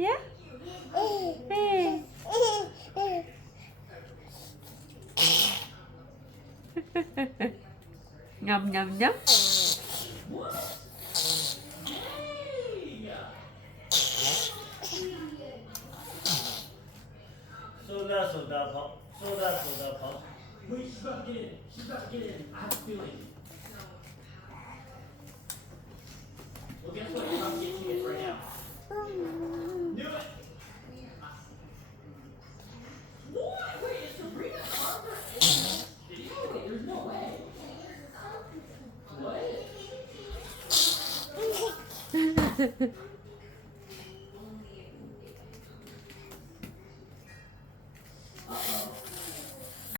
Yeah? Hey. Nhầm nhầm nhầm. 쏟아 버 쏟아 버. Wait, she's about to get in. She's about to get in. I have a feeling. Well, guess what? You're about to get tickets right now. Knew it! What? Wait, is Sabrina Carpenter in this video? Wait, there's no way. What?